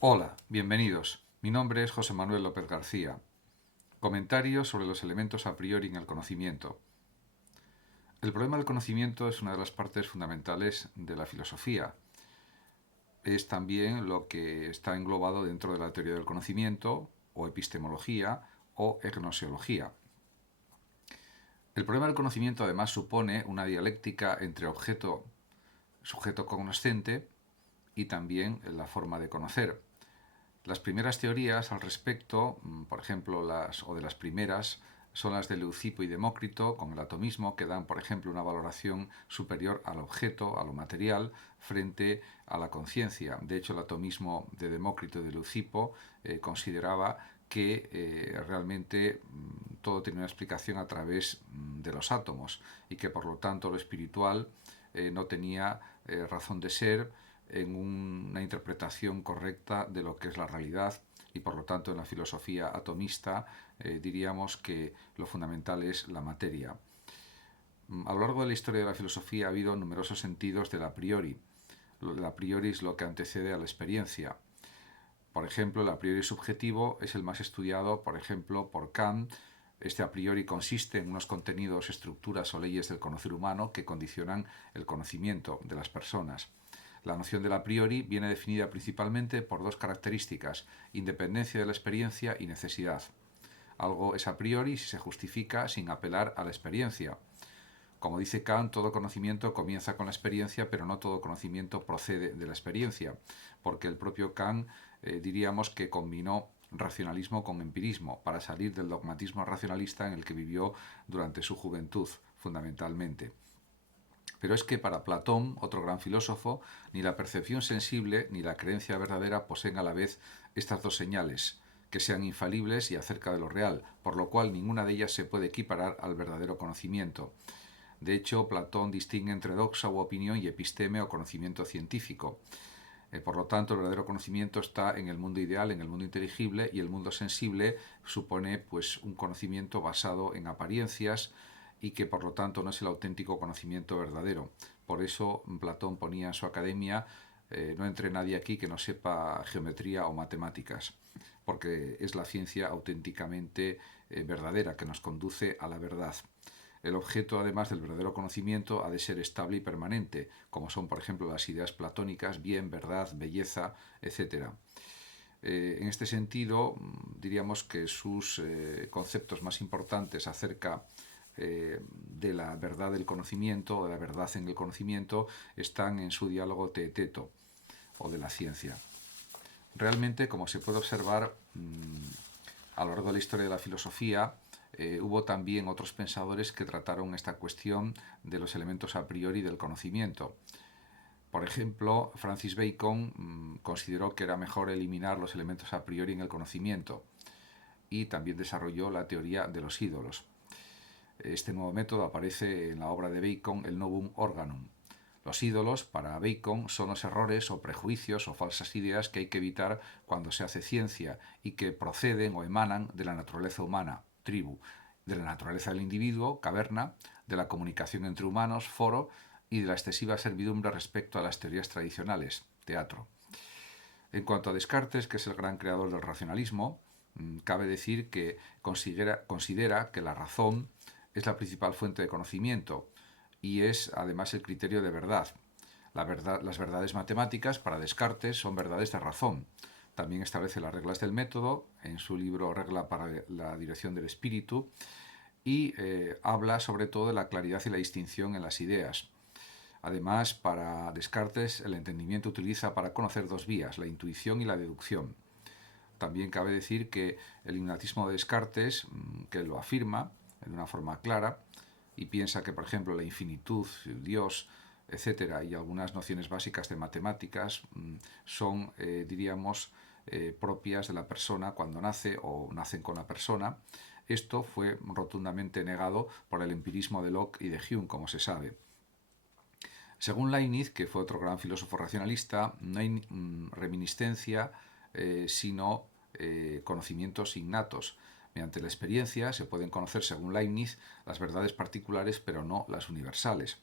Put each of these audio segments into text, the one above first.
Hola, bienvenidos. Mi nombre es José Manuel López García. Comentarios sobre los elementos a priori en el conocimiento. El problema del conocimiento es una de las partes fundamentales de la filosofía. Es también lo que está englobado dentro de la teoría del conocimiento, o epistemología, o gnoseología. El problema del conocimiento además supone una dialéctica entre objeto, sujeto cognoscente, y también la forma de conocer. Las primeras teorías al respecto, por ejemplo, de las primeras, son las de Leucipo y Demócrito, con el atomismo, que dan, por ejemplo, una valoración superior al objeto, a lo material, frente a la conciencia. De hecho, el atomismo de Demócrito y de Leucipo consideraba que realmente todo tiene una explicación a través de los átomos y que, por lo tanto, lo espiritual no tenía razón de ser en una interpretación correcta de lo que es la realidad y por lo tanto en la filosofía atomista diríamos que lo fundamental es la materia. A lo largo de la historia de la filosofía ha habido numerosos sentidos del a priori. El a priori es lo que antecede a la experiencia. Por ejemplo, el a priori subjetivo es el más estudiado, por ejemplo, por Kant. Este a priori consiste en unos contenidos, estructuras o leyes del conocer humano que condicionan el conocimiento de las personas. La noción del a priori viene definida principalmente por dos características: independencia de la experiencia y necesidad. Algo es a priori si se justifica sin apelar a la experiencia. Como dice Kant, todo conocimiento comienza con la experiencia, pero no todo conocimiento procede de la experiencia, porque el propio Kant diríamos que combinó racionalismo con empirismo para salir del dogmatismo racionalista en el que vivió durante su juventud, fundamentalmente. Pero es que para Platón, otro gran filósofo, ni la percepción sensible ni la creencia verdadera poseen a la vez estas dos señales, que sean infalibles y acerca de lo real, por lo cual ninguna de ellas se puede equiparar al verdadero conocimiento. De hecho, Platón distingue entre doxa u opinión y episteme o conocimiento científico. Por lo tanto, el verdadero conocimiento está en el mundo ideal, en el mundo inteligible, y el mundo sensible supone pues un conocimiento basado en apariencias y que por lo tanto no es el auténtico conocimiento verdadero. Por eso Platón ponía en su academia: no entre nadie aquí que no sepa geometría o matemáticas, porque es la ciencia auténticamente verdadera que nos conduce a la verdad. El objeto, además del verdadero conocimiento, ha de ser estable y permanente, como son, por ejemplo, las ideas platónicas, bien, verdad, belleza, etc. En este sentido, diríamos que sus conceptos más importantes acerca de la verdad del conocimiento o de la verdad en el conocimiento están en su diálogo teeteto o de la ciencia. Realmente, como se puede observar, a lo largo de la historia de la filosofía, hubo también otros pensadores que trataron esta cuestión de los elementos a priori del conocimiento. Por ejemplo, Francis Bacon consideró que era mejor eliminar los elementos a priori en el conocimiento y también desarrolló la teoría de los ídolos. Este nuevo método aparece en la obra de Bacon, el Novum Organum. Los ídolos, para Bacon, son los errores o prejuicios o falsas ideas que hay que evitar cuando se hace ciencia y que proceden o emanan de la naturaleza humana, tribu, de la naturaleza del individuo, caverna, de la comunicación entre humanos, foro, y de la excesiva servidumbre respecto a las teorías tradicionales, teatro. En cuanto a Descartes, que es el gran creador del racionalismo, cabe decir que considera que la razón es la principal fuente de conocimiento y es además el criterio de verdad. Las verdades matemáticas para Descartes son verdades de razón. También establece las reglas del método en su libro Regla para la dirección del espíritu y habla sobre todo de la claridad y la distinción en las ideas. Además, para Descartes, el entendimiento utiliza para conocer dos vías, la intuición y la deducción. También cabe decir que el ignatismo de Descartes, que lo afirma de una forma clara, y piensa que, por ejemplo, la infinitud, Dios, etcétera, y algunas nociones básicas de matemáticas son, diríamos, propias de la persona cuando nace o nacen con la persona. Esto fue rotundamente negado por el empirismo de Locke y de Hume, como se sabe. Según Leibniz, que fue otro gran filósofo racionalista, no hay reminiscencia, sino conocimientos innatos. Mediante la experiencia se pueden conocer, según Leibniz, las verdades particulares, pero no las universales.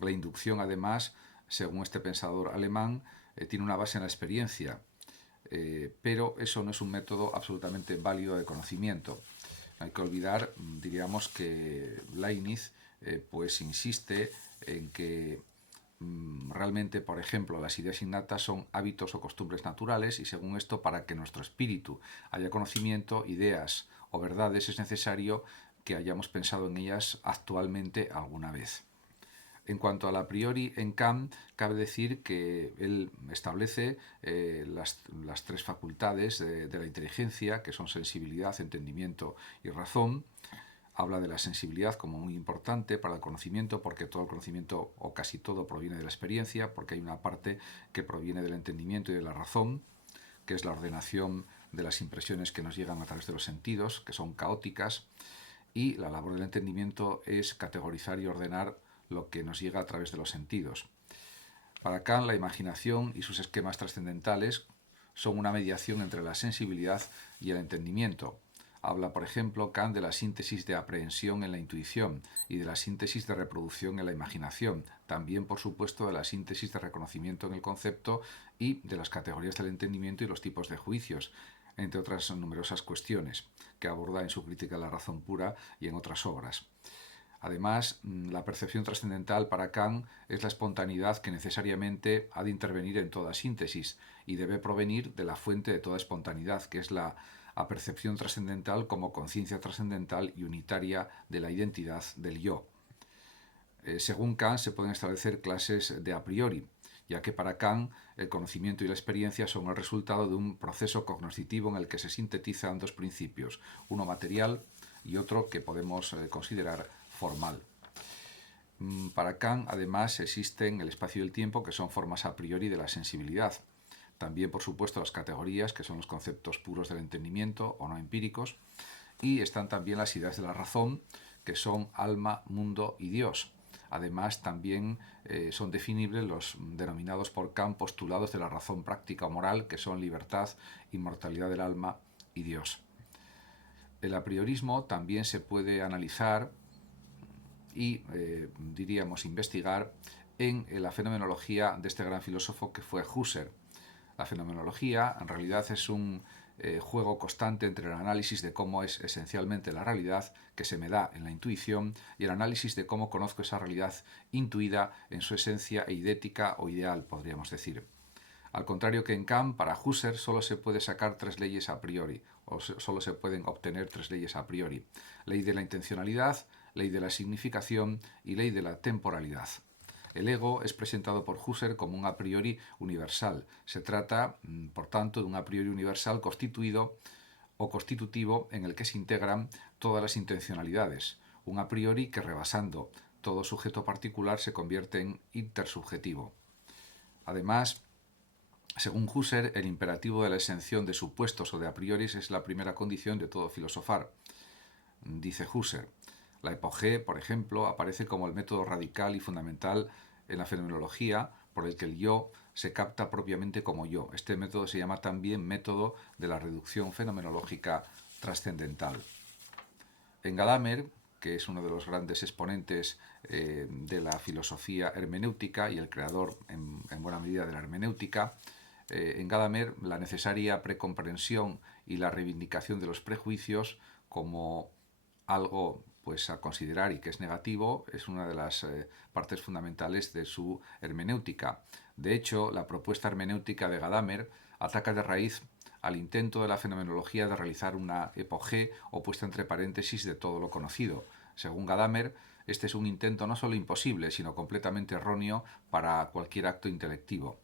La inducción, además, según este pensador alemán, tiene una base en la experiencia. pero eso no es un método absolutamente válido de conocimiento. No hay que olvidar, diríamos, que Leibniz pues insiste en que realmente, por ejemplo, las ideas innatas son hábitos o costumbres naturales y según esto, para que nuestro espíritu haya conocimiento, ideas o verdades, es necesario que hayamos pensado en ellas actualmente alguna vez. En cuanto al a priori en Kant, cabe decir que él establece las tres facultades de la inteligencia, que son sensibilidad, entendimiento y razón. Habla de la sensibilidad como muy importante para el conocimiento, porque todo el conocimiento o casi todo proviene de la experiencia, porque hay una parte que proviene del entendimiento y de la razón, que es la ordenación de las impresiones que nos llegan a través de los sentidos, que son caóticas, y la labor del entendimiento es categorizar y ordenar lo que nos llega a través de los sentidos. Para Kant, la imaginación y sus esquemas trascendentales son una mediación entre la sensibilidad y el entendimiento. Habla, por ejemplo, Kant de la síntesis de aprehensión en la intuición y de la síntesis de reproducción en la imaginación, también, por supuesto, de la síntesis de reconocimiento en el concepto y de las categorías del entendimiento y los tipos de juicios, entre otras numerosas cuestiones que aborda en su crítica a la razón pura y en otras obras. Además, la percepción trascendental para Kant es la espontaneidad que necesariamente ha de intervenir en toda síntesis y debe provenir de la fuente de toda espontaneidad, que es la apercepción trascendental como conciencia trascendental y unitaria de la identidad del yo. Según Kant, se pueden establecer clases de a priori, ya que para Kant el conocimiento y la experiencia son el resultado de un proceso cognoscitivo en el que se sintetizan dos principios, uno material y otro que podemos considerar formal. Para Kant, además, existen el espacio y el tiempo, que son formas a priori de la sensibilidad. También, por supuesto, las categorías, que son los conceptos puros del entendimiento o no empíricos. Y están también las ideas de la razón, que son alma, mundo y Dios. Además, también son definibles los denominados por Kant postulados de la razón práctica o moral, que son libertad, inmortalidad del alma y Dios. El apriorismo también se puede analizar y, diríamos, investigar en la fenomenología de este gran filósofo que fue Husserl. La fenomenología en realidad es un juego constante entre el análisis de cómo es esencialmente la realidad que se me da en la intuición y el análisis de cómo conozco esa realidad intuida en su esencia eidética o ideal, podríamos decir. Al contrario que en Kant, para Husserl solo se puede sacar tres leyes a priori, o solo se pueden obtener tres leyes a priori: ley de la intencionalidad, ley de la significación y ley de la temporalidad. El ego es presentado por Husserl como un a priori universal. Se trata, por tanto, de un a priori universal constituido o constitutivo en el que se integran todas las intencionalidades. Un a priori que, rebasando todo sujeto particular, se convierte en intersubjetivo. Además, según Husserl, el imperativo de la exención de supuestos o de a priori es la primera condición de todo filosofar. Dice Husserl: la epogé, por ejemplo, aparece como el método radical y fundamental en la fenomenología por el que el yo se capta propiamente como yo. Este método se llama también método de la reducción fenomenológica trascendental. En Gadamer, que es uno de los grandes exponentes de la filosofía hermenéutica y el creador en buena medida de la hermenéutica, en Gadamer la necesaria precomprensión y la reivindicación de los prejuicios como algo pues a considerar y que es negativo es una de las partes fundamentales de su hermenéutica. De hecho, la propuesta hermenéutica de Gadamer ataca de raíz al intento de la fenomenología de realizar una epogé o puesta entre paréntesis de todo lo conocido. Según Gadamer, este es un intento no solo imposible, sino completamente erróneo para cualquier acto intelectivo.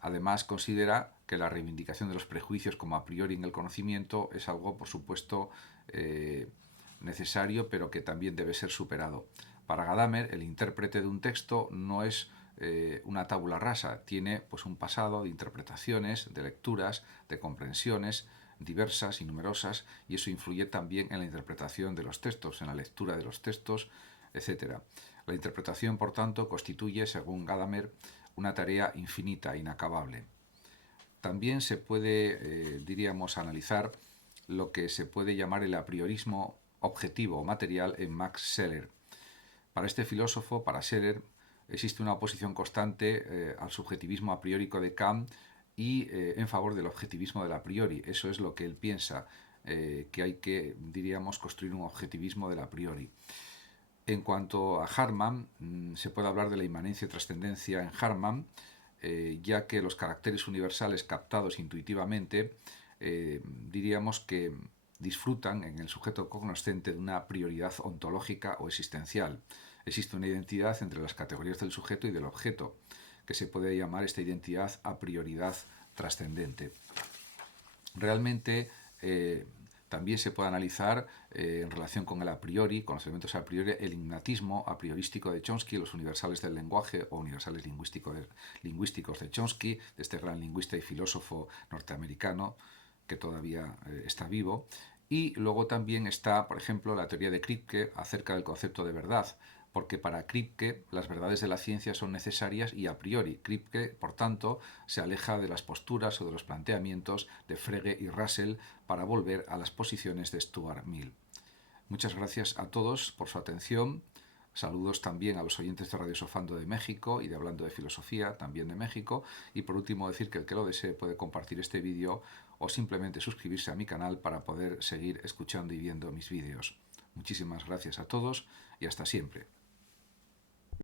Además, considera que la reivindicación de los prejuicios como a priori en el conocimiento es algo, por supuesto, necesario, pero que también debe ser superado. Para Gadamer, el intérprete de un texto no es una tabula rasa, tiene pues un pasado de interpretaciones, de lecturas, de comprensiones diversas y numerosas, y eso influye también en la interpretación de los textos, en la lectura de los textos, etc. La interpretación, por tanto, constituye, según Gadamer, una tarea infinita, inacabable. También se puede, diríamos, analizar lo que se puede llamar el apriorismo objetivo o material en Max Scheler. Para este filósofo, para Scheler, existe una oposición constante al subjetivismo a priórico de Kant y en favor del objetivismo del a priori. Eso es lo que él piensa, que hay que, diríamos, construir un objetivismo del a priori. En cuanto a Hartmann, se puede hablar de la inmanencia y trascendencia en Hartmann, ya que los caracteres universales captados intuitivamente, diríamos que disfrutan en el sujeto cognoscente de una prioridad ontológica o existencial. Existe una identidad entre las categorías del sujeto y del objeto, que se puede llamar esta identidad a prioridad trascendente. Realmente también se puede analizar en relación con el a priori, con los elementos a priori, el innatismo a priorístico de Chomsky, los universales del lenguaje o universales lingüísticos de Chomsky, de este gran lingüista y filósofo norteamericano que todavía está vivo. Y luego también está, por ejemplo, la teoría de Kripke acerca del concepto de verdad, porque para Kripke las verdades de la ciencia son necesarias y a priori. Kripke, por tanto, se aleja de las posturas o de los planteamientos de Frege y Russell para volver a las posiciones de Stuart Mill. Muchas gracias a todos por su atención. Saludos también a los oyentes de Radio Sofando de México y de Hablando de Filosofía, también de México. Y por último decir que el que lo desee puede compartir este vídeo o simplemente suscribirse a mi canal para poder seguir escuchando y viendo mis vídeos. Muchísimas gracias a todos y hasta siempre.